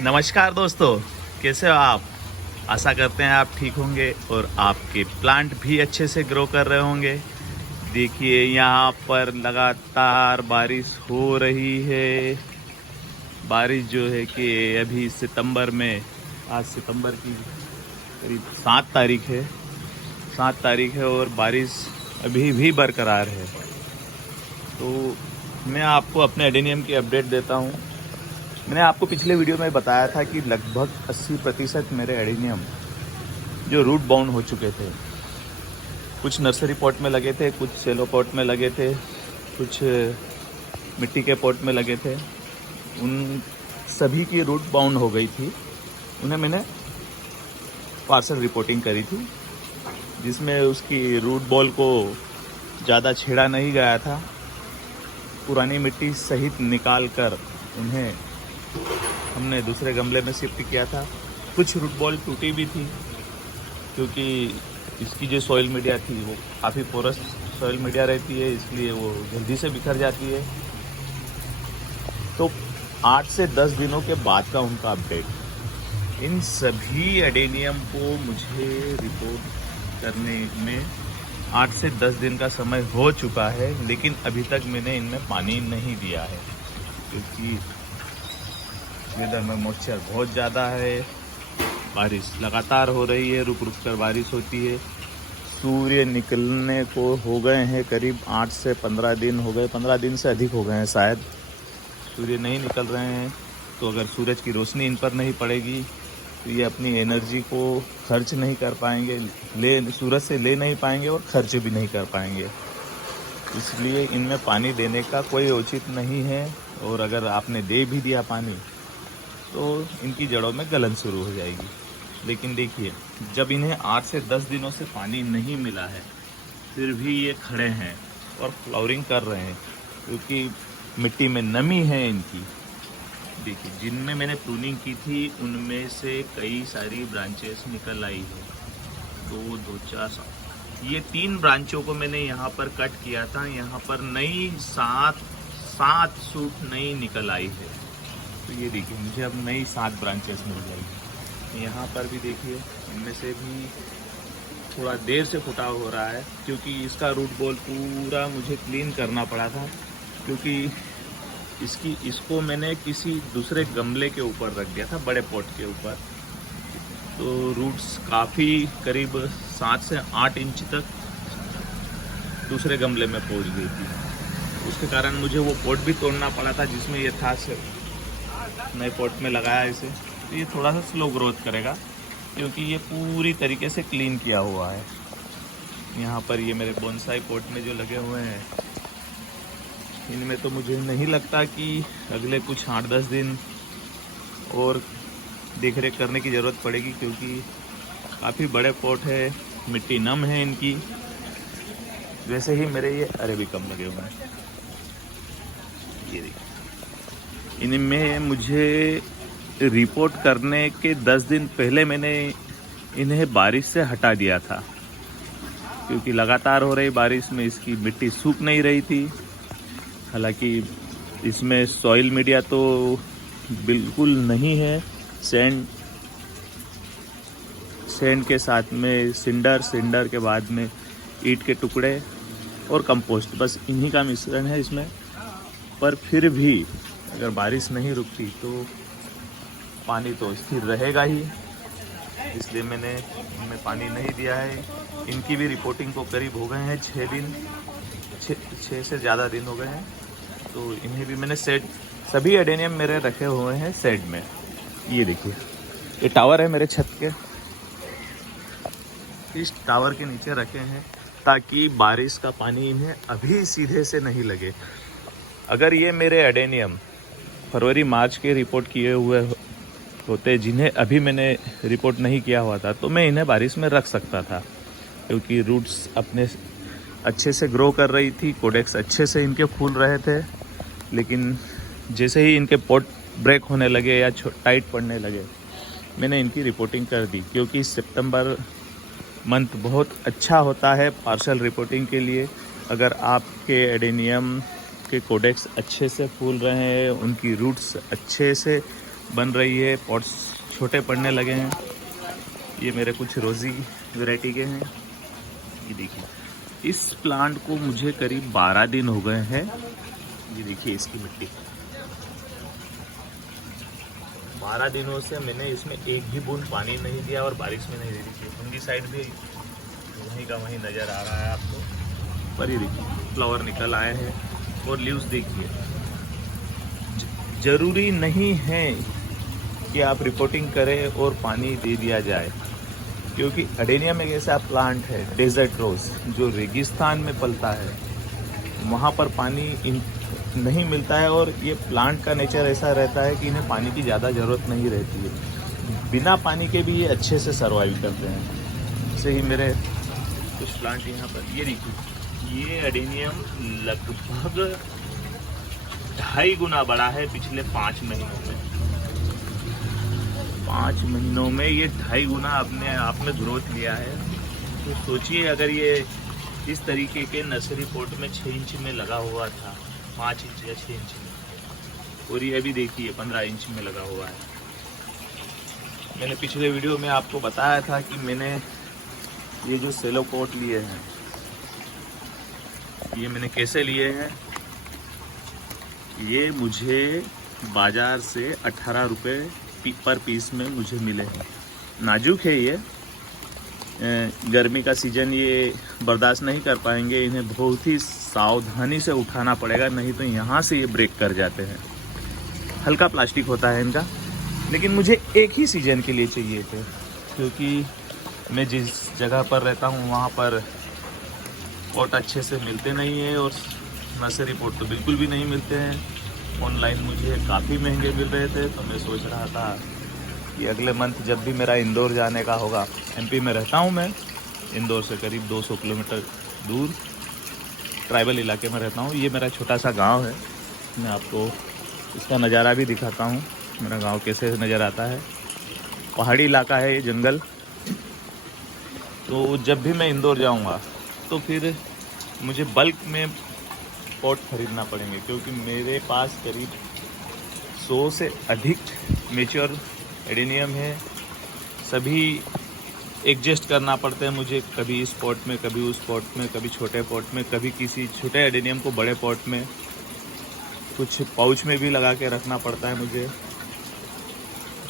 नमस्कार दोस्तों, कैसे हो आप। आशा करते हैं आप ठीक होंगे और आपके प्लांट भी अच्छे से ग्रो कर रहे होंगे। देखिए यहाँ पर लगातार बारिश हो रही है। बारिश जो है कि अभी सितंबर में, आज सितंबर की करीब 7 तारीख है और बारिश अभी भी बरकरार है। तो मैं आपको अपने एडेनियम की अपडेट देता हूँ। मैंने आपको पिछले वीडियो में बताया था कि लगभग 80% मेरे एडेनियम जो रूट बाउंड हो चुके थे। कुछ नर्सरी पॉट में लगे थे, कुछ सेलो पॉट में लगे थे, कुछ मिट्टी के पॉट में लगे थे। उन सभी की रूट बाउंड हो गई थी। उन्हें मैंने पार्सल रिपोर्टिंग करी थी, जिसमें उसकी रूट बॉल को ज़्यादा छेड़ा नहीं गया था। पुरानी मिट्टी सहित निकाल कर उन्हें हमने दूसरे गमले में शिफ्ट किया था। कुछ रूट बॉल टूटी भी थी, क्योंकि इसकी जो सॉइल मीडिया थी वो काफ़ी पोरस सॉइल मीडिया रहती है, इसलिए वो जल्दी से बिखर जाती है। तो 8 से 10 दिनों के बाद का उनका अपडेट। इन सभी एडेनियम को मुझे रिपोर्ट करने में 8 से 10 दिन का समय हो चुका है, लेकिन अभी तक मैंने इनमें पानी नहीं दिया है, क्योंकि वेदर में मॉइस्चर बहुत ज़्यादा है। बारिश लगातार हो रही है, रुक रुक कर बारिश होती है। सूर्य निकलने को हो गए हैं, करीब 8 से 15 दिन हो गए, 15 दिन से अधिक हो गए हैं शायद। सूर्य नहीं निकल रहे हैं, तो अगर सूरज की रोशनी इन पर नहीं पड़ेगी तो ये अपनी एनर्जी को खर्च नहीं कर पाएंगे, सूरज से ले नहीं पाएंगे और खर्च भी नहीं कर पाएंगे। इसलिए इनमें पानी देने का कोई औचित्य नहीं है। और अगर आपने दे भी दिया पानी तो इनकी जड़ों में गलन शुरू हो जाएगी। लेकिन देखिए, जब इन्हें 8 से 10 दिनों से पानी नहीं मिला है, फिर भी ये खड़े हैं और फ्लावरिंग कर रहे हैं, क्योंकि मिट्टी में नमी है इनकी। देखिए, जिनमें मैंने प्रूनिंग की थी उनमें से कई सारी ब्रांचेस निकल आई है। 2 4 ये 3 ब्रांचों को मैंने यहाँ पर कट किया था। यहाँ पर नई 7 सूट नई निकल आई है। तो ये देखिए, मुझे अब नई 7 ब्रांचेस मिल जाएगी। यहाँ पर भी देखिए, इनमें से भी थोड़ा देर से फुटाव हो रहा है, क्योंकि इसका रूट बॉल पूरा मुझे क्लीन करना पड़ा था, क्योंकि इसको मैंने किसी दूसरे गमले के ऊपर रख दिया था, बड़े पॉट के ऊपर। तो रूट्स काफ़ी करीब 7 से 8 इंच तक दूसरे गमले में पहुँच गई थी। उसके कारण मुझे वो पॉट भी तोड़ना पड़ा था जिसमें ये था। नए पॉट में लगाया इसे, तो ये थोड़ा सा स्लो ग्रोथ करेगा, क्योंकि ये पूरी तरीके से क्लीन किया हुआ है। यहाँ पर ये मेरे बोनसाई पॉट में जो लगे हुए हैं, इनमें तो मुझे नहीं लगता कि अगले कुछ 8-10 दिन और देख रेख करने की ज़रूरत पड़ेगी, क्योंकि काफ़ी बड़े पॉट है, मिट्टी नम है इनकी। वैसे ही मेरे ये अरेबिकम लगे हुए हैं, ये देखिए। इनमें मुझे रिपोर्ट करने के 10 दिन पहले मैंने इन्हें बारिश से हटा दिया था, क्योंकि लगातार हो रही बारिश में इसकी मिट्टी सूख नहीं रही थी। हालांकि इसमें सॉइल मीडिया तो बिल्कुल नहीं है। सैंड के साथ में सिंडर के बाद में ईंट के टुकड़े और कंपोस्ट, बस इन्हीं का मिश्रण है इसमें। पर फिर भी अगर बारिश नहीं रुकती तो पानी तो स्थिर रहेगा ही, इसलिए मैंने इनमें पानी नहीं दिया है। इनकी भी रिपोर्टिंग को करीब हो गए हैं 6 दिन, 6 से ज़्यादा दिन हो गए हैं। तो इन्हें भी मैंने सभी एडेनियम मेरे रखे हुए हैं शेड में। ये देखिए, ये टावर है मेरे छत के, इस टावर के नीचे रखे हैं, ताकि बारिश का पानी इन्हें अभी सीधे से नहीं लगे। अगर ये मेरे एडेनियम फरवरी मार्च के रिपोर्ट किए हुए होते, जिन्हें अभी मैंने रिपोर्ट नहीं किया हुआ था, तो मैं इन्हें बारिश में रख सकता था, क्योंकि रूट्स अपने अच्छे से ग्रो कर रही थी, कोडेक्स अच्छे से इनके फूल रहे थे। लेकिन जैसे ही इनके पॉट ब्रेक होने लगे या टाइट पड़ने लगे, मैंने इनकी रिपोर्टिंग कर दी, क्योंकि सितंबर मंथ बहुत अच्छा होता है पार्सल रिपोर्टिंग के लिए। अगर आपके एडेनियम के कोडेक्स अच्छे से फूल रहे हैं, उनकी रूट्स अच्छे से बन रही है, पॉट्स छोटे पड़ने लगे हैं। ये मेरे कुछ रोज़ी वैरायटी के हैं। ये देखिए, इस प्लांट को मुझे करीब 12 दिन हो गए हैं। ये देखिए इसकी मिट्टी, 12 दिनों से मैंने इसमें एक भी बूंद पानी नहीं दिया और बारिश में नहीं दी। उनकी साइड भी वहीं का वहीं नज़र आ रहा है आपको। पर ये देखिए फ्लावर निकल आए हैं और लीव्स देखिए। ज़रूरी नहीं है कि आप रिपोर्टिंग करें और पानी दे दिया जाए, क्योंकि एडेनियम एक ऐसा प्लांट है, डेजर्ट रोज़, जो रेगिस्तान में पलता है। वहाँ पर पानी नहीं मिलता है और ये प्लांट का नेचर ऐसा रहता है कि इन्हें पानी की ज़्यादा ज़रूरत नहीं रहती है। बिना पानी के भी ये अच्छे से सर्वाइव करते हैं। जैसे ही मेरे कुछ प्लांट यहाँ पर, ये देखिए, ये एडेनियम लगभग 2.5 गुना बड़ा है पिछले 5 महीनों में। 5 महीनों में ये 2.5 गुना अपने आप में ग्रोथ लिया है। तो सोचिए, अगर ये इस तरीके के नर्सरी पॉट में 6 इंच में लगा हुआ था, 5 इंच या 6 इंच में, और ये अभी देखिए 15 इंच में लगा हुआ है। मैंने पिछले वीडियो में आपको बताया था कि मैंने ये जो सेलो पॉट लिए हैं, ये मैंने कैसे लिए हैं। ये मुझे बाज़ार से 18 रुपये पर पीस में मुझे मिले हैं। नाजुक है ये, गर्मी का सीज़न ये बर्दाश्त नहीं कर पाएंगे। इन्हें बहुत ही सावधानी से उठाना पड़ेगा, नहीं तो यहाँ से ये ब्रेक कर जाते हैं। हल्का प्लास्टिक होता है इनका, लेकिन मुझे एक ही सीज़न के लिए चाहिए थे, क्योंकि मैं जिस जगह पर रहता हूँ वहाँ पर पॉट अच्छे से मिलते नहीं हैं और नर्सरी पॉट तो बिल्कुल भी नहीं मिलते हैं। ऑनलाइन मुझे काफ़ी महंगे मिल रहे थे, तो मैं सोच रहा था कि अगले मंथ जब भी मेरा इंदौर जाने का होगा, एमपी में रहता हूँ मैं, इंदौर से करीब 200 किलोमीटर दूर ट्राइबल इलाके में रहता हूँ। ये मेरा छोटा सा गांव है, मैं आपको इसका नज़ारा भी दिखाता हूँ, मेरा गांव कैसे नज़र आता है। पहाड़ी इलाका है ये, जंगल। तो जब भी मैं इंदौर जाऊँगा तो फिर मुझे बल्क में पॉट खरीदना पड़ेंगे, क्योंकि मेरे पास करीब 100 से अधिक मेच्योर एडेनियम है। सभी एडजस्ट करना पड़ते हैं मुझे, कभी इस पॉट में, कभी उस पॉट में, कभी छोटे पॉट में, कभी किसी छोटे एडेनियम को बड़े पॉट में, कुछ पाउच में भी लगा के रखना पड़ता है मुझे,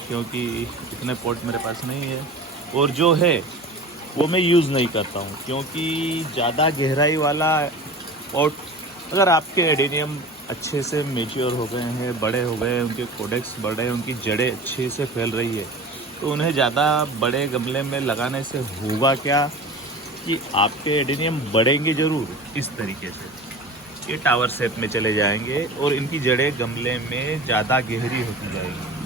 क्योंकि इतने पॉट मेरे पास नहीं है। और जो है वो मैं यूज़ नहीं करता हूँ, क्योंकि ज़्यादा गहराई वाला पॉट, अगर आपके एडेनियम अच्छे से मेच्योर हो गए हैं, बड़े हो गए हैं, उनके कोडेक्स बढ़े हैं, उनकी जड़ें अच्छे से फैल रही है, तो उन्हें ज़्यादा बड़े गमले में लगाने से होगा क्या कि आपके एडेनियम बढ़ेंगे ज़रूर इस तरीके से, ये टावर शेप में चले जाएंगे और इनकी जड़ें गमले में ज़्यादा गहरी होती जाएगी।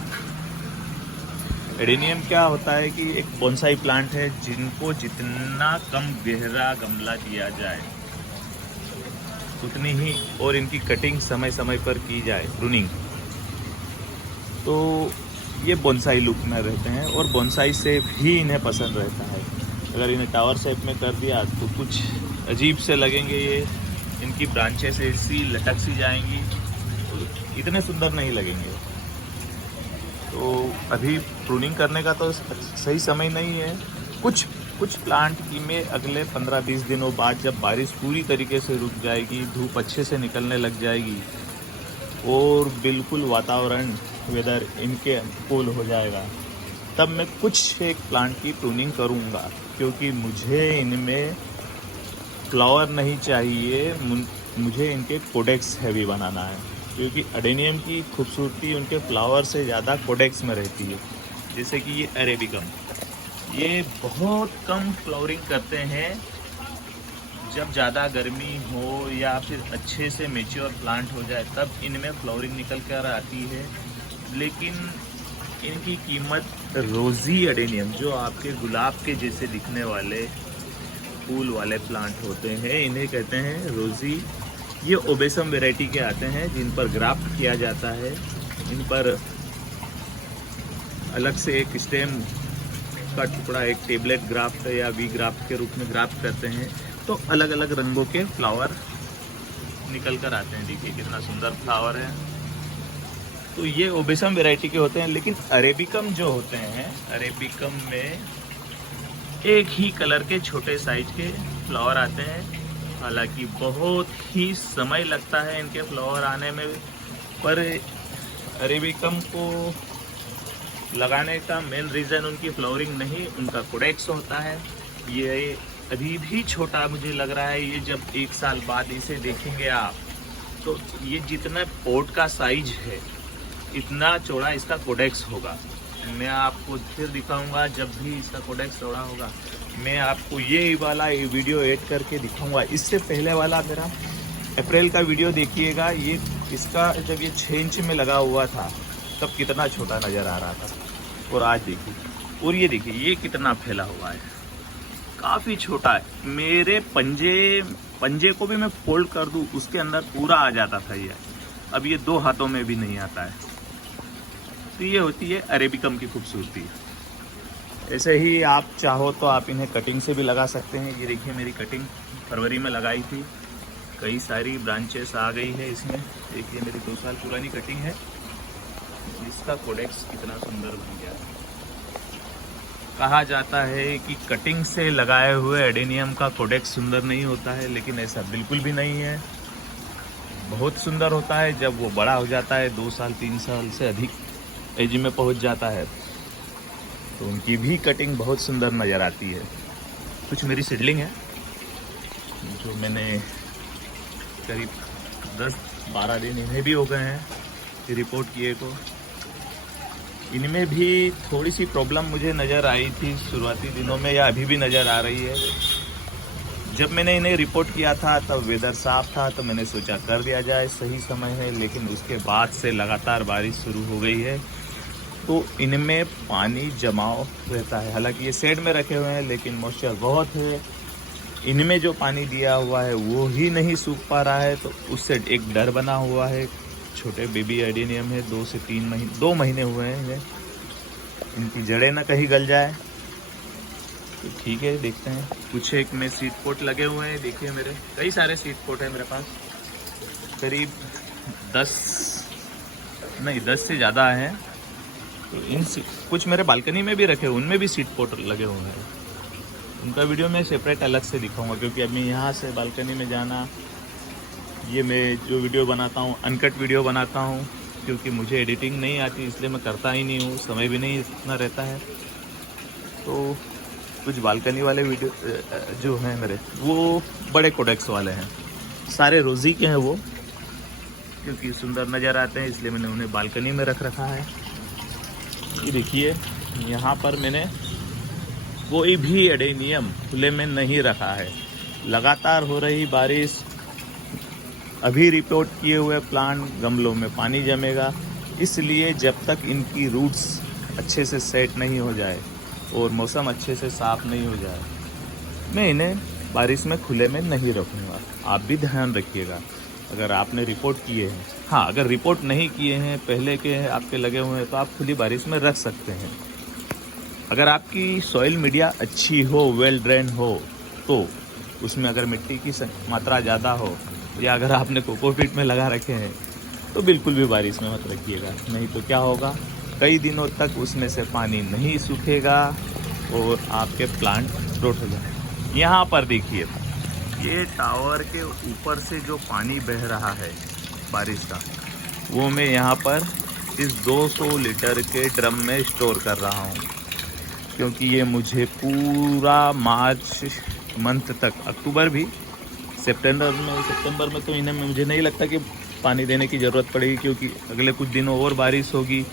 एडेनियम क्या होता है कि एक बोनसाई प्लांट है, जिनको जितना कम गहरा गमला दिया जाए उतनी ही, और इनकी कटिंग समय समय पर की जाए, प्रूनिंग, तो ये बोनसाई लुक में रहते हैं और बोनसाई शेप ही इन्हें पसंद रहता है। अगर इन्हें टावर शेप में कर दिया तो कुछ अजीब से लगेंगे ये, इनकी ब्रांचेस ऐसी लटक सी जाएंगी, तो इतने सुंदर नहीं लगेंगे। तो अभी प्रूनिंग करने का तो सही समय नहीं है। कुछ प्लांट की में अगले 15-20 दिनों बाद, जब बारिश पूरी तरीके से रुक जाएगी, धूप अच्छे से निकलने लग जाएगी और बिल्कुल वातावरण, वेदर इनके अनुकूल हो जाएगा, तब मैं कुछ एक प्लांट की प्रूनिंग करूँगा, क्योंकि मुझे इनमें फ्लावर नहीं चाहिए, मुझे इनके कोडेक्स हैवी बनाना है, क्योंकि एडेनियम की खूबसूरती उनके फ्लावर से ज़्यादा कोडेक्स में रहती है। जैसे कि ये अरेबिकम, ये बहुत कम फ्लावरिंग करते हैं जब ज़्यादा गर्मी हो या फिर अच्छे से मेच्योर प्लांट हो जाए, तब इनमें फ्लावरिंग निकल कर आती है। लेकिन इनकी कीमत, रोज़ी एडेनियम, जो आपके गुलाब के जैसे दिखने वाले फूल वाले प्लांट होते हैं, इन्हें कहते हैं रोज़ी। ये ओबेसम वैरायटी के आते हैं, जिन पर ग्राफ्ट किया जाता है। इन पर अलग से एक स्टेम का टुकड़ा, एक टेबलेट ग्राफ्ट या वी ग्राफ्ट के रूप में ग्राफ्ट करते हैं, तो अलग अलग रंगों के फ्लावर निकल कर आते हैं। देखिए कितना सुंदर फ्लावर है। तो ये ओबेसम वैरायटी के होते हैं, लेकिन अरेबिकम जो होते हैं, अरेबिकम में एक ही कलर के छोटे साइज के फ्लावर आते हैं। हालांकि बहुत ही समय लगता है इनके फ्लावर आने में, पर अरेबिकम को लगाने का मेन रीज़न उनकी फ्लावरिंग नहीं, उनका कोडेक्स होता है। ये अभी भी छोटा मुझे लग रहा है। ये जब 1 साल बाद इसे देखेंगे आप, तो ये जितना पोट का साइज है इतना चौड़ा इसका कोडेक्स होगा। मैं आपको फिर दिखाऊंगा जब भी इसका कोडेक्स चौड़ा होगा। मैं आपको ये वाला वीडियो ऐड करके दिखाऊंगा। इससे पहले वाला मेरा अप्रैल का वीडियो देखिएगा। ये इसका जब ये 6 इंच में लगा हुआ था तब कितना छोटा नज़र आ रहा था, और आज देखिए, और ये देखिए ये कितना फैला हुआ है, काफ़ी छोटा है। मेरे पंजे को भी मैं फोल्ड कर दूं उसके अंदर पूरा आ जाता था ये। अब ये 2 हाथों में भी नहीं आता है। तो ये होती है अरेबिकम की खूबसूरती। ऐसे ही आप चाहो तो आप इन्हें कटिंग से भी लगा सकते हैं। ये देखिए मेरी कटिंग फरवरी में लगाई थी, कई सारी ब्रांचेस आ गई है इसमें। देखिए मेरी 2 साल पुरानी कटिंग है। इसका कोडेक्स कितना सुंदर बन गया है। कहा जाता है कि कटिंग से लगाए हुए एडेनियम का कोडेक्स सुंदर नहीं होता है, लेकिन ऐसा बिल्कुल भी नहीं है। बहुत सुंदर होता है जब वो बड़ा हो जाता है, 2 साल 3 साल से अधिक एज में पहुंच जाता है, तो उनकी भी कटिंग बहुत सुंदर नज़र आती है। कुछ मेरी सीडलिंग है जो मैंने करीब 10-12 दिन इन्हें भी हो गए हैं रिपोर्ट किए को। इनमें भी थोड़ी सी प्रॉब्लम मुझे नज़र आई थी शुरुआती दिनों में, या अभी भी नज़र आ रही है। जब मैंने इन्हें रिपोर्ट किया था तब वेदर साफ था, तो मैंने सोचा कर दिया जाए, सही समय है। लेकिन उसके बाद से लगातार बारिश शुरू हो गई है, तो इनमें पानी जमाव रहता है। हालांकि ये शेड में रखे हुए हैं, लेकिन मॉइस्चर बहुत है। इनमें जो पानी दिया हुआ है वो ही नहीं सूख पा रहा है, तो उससे एक डर बना हुआ है। छोटे बेबी एडेनियम है, 2 से 3 महीने 2 महीने हुए हैं। इनकी जड़ें ना कहीं गल जाए, तो ठीक है, देखते हैं। कुछ एक में सीड पोट लगे हुए हैं। देखिए मेरे कई सारे सीड पोट हैं मेरे पास, करीब 10 से ज़्यादा हैं। तो इन कुछ मेरे बालकनी में भी रखे, उनमें भी सीड पोट लगे हुए हैं। उनका वीडियो मैं सेपरेट अलग से दिखाऊंगा, क्योंकि अब मैं यहाँ से बालकनी में जाना, ये मैं जो वीडियो बनाता हूँ अनकट वीडियो बनाता हूँ, क्योंकि मुझे एडिटिंग नहीं आती, इसलिए मैं करता ही नहीं हूँ, समय भी नहीं इतना रहता है। तो कुछ बालकनी वाले वीडियो जो हैं मेरे, वो बड़े कोडेक्स वाले हैं, सारे रोज़ी के हैं वो, क्योंकि सुंदर नज़र आते हैं, इसलिए मैंने उन्हें बालकनी में रख रखा है। ये देखिए यहाँ पर मैंने कोई भी एडेनियम खुले में नहीं रखा है। लगातार हो रही बारिश, अभी रिपोर्ट किए हुए प्लांट गमलों में पानी जमेगा, इसलिए जब तक इनकी रूट्स अच्छे से सेट नहीं हो जाए और मौसम अच्छे से साफ़ नहीं हो जाए, मैं इन्हें बारिश में खुले में नहीं रखूँगा। आप भी ध्यान रखिएगा अगर आपने रिपोर्ट किए हैं। हाँ, अगर रिपोर्ट नहीं किए हैं, पहले के आपके लगे हुए हैं, तो आप खुली बारिश में रख सकते हैं। अगर आपकी सॉइल मीडिया अच्छी हो, वेल ड्रेन हो, तो उसमें अगर मिट्टी की मात्रा ज़्यादा हो, या अगर आपने कोकोपीट में लगा रखे हैं, तो बिल्कुल भी बारिश में मत रखिएगा। नहीं तो क्या होगा, कई दिनों तक उसमें से पानी नहीं सूखेगा और आपके प्लांट रोट हो जाएंगे। यहाँ पर देखिए, ये टावर के ऊपर से जो पानी बह रहा है बारिश का, वो मैं यहाँ पर इस 200 लीटर के ड्रम में स्टोर कर रहा हूँ, क्योंकि ये मुझे पूरा मार्च मंथ तक, अक्टूबर भी, सितंबर में तो इन्हें मुझे नहीं लगता कि पानी देने की ज़रूरत पड़ेगी, क्योंकि अगले कुछ दिनों और बारिश होगी।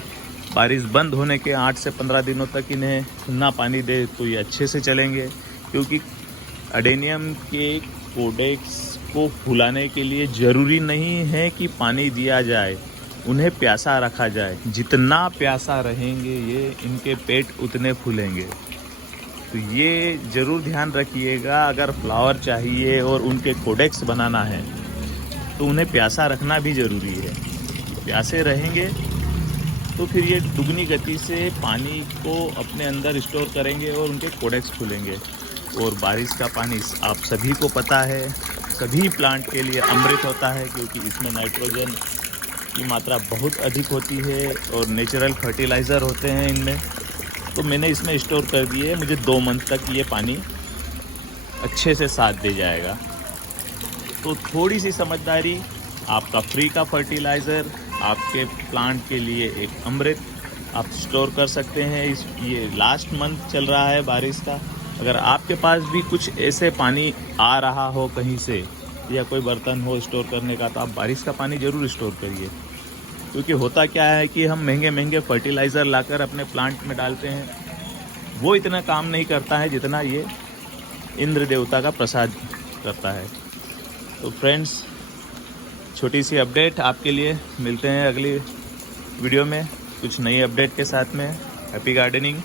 बारिश बंद होने के 8 से 15 दिनों तक इन्हें ना पानी दे तो ये अच्छे से चलेंगे, क्योंकि एडेनियम के कोडेक्स को फुलाने के लिए ज़रूरी नहीं है कि पानी दिया जाए, उन्हें प्यासा रखा जाए। जितना प्यासा रहेंगे ये, इनके पेट उतने फूलेंगे। तो ये ज़रूर ध्यान रखिएगा, अगर फ्लावर चाहिए और उनके कोडेक्स बनाना है तो उन्हें प्यासा रखना भी ज़रूरी है। प्यासे रहेंगे तो फिर ये दुगनी गति से पानी को अपने अंदर स्टोर करेंगे और उनके कोडेक्स खुलेंगे। और बारिश का पानी आप सभी को पता है, सभी प्लांट के लिए अमृत होता है, क्योंकि इसमें नाइट्रोजन की मात्रा बहुत अधिक होती है और नेचुरल फर्टिलाइज़र होते हैं इनमें। तो मैंने इसमें स्टोर कर दिए, मुझे 2 मंथ तक ये पानी अच्छे से साथ दे जाएगा। तो थोड़ी सी समझदारी, आपका फ्री का फर्टिलाइज़र आपके प्लांट के लिए एक अमृत आप स्टोर कर सकते हैं। ये लास्ट मंथ चल रहा है बारिश का। अगर आपके पास भी कुछ ऐसे पानी आ रहा हो कहीं से या कोई बर्तन हो स्टोर करने का, तो आप बारिश का पानी ज़रूर स्टोर करिए। क्योंकि होता क्या है कि हम महंगे महंगे फर्टिलाइज़र लाकर अपने प्लांट में डालते हैं, वो इतना काम नहीं करता है जितना ये इंद्र देवता का प्रसाद करता है। तो फ्रेंड्स, छोटी सी अपडेट आपके लिए। मिलते हैं अगली वीडियो में कुछ नई अपडेट के साथ में। Happy gardening.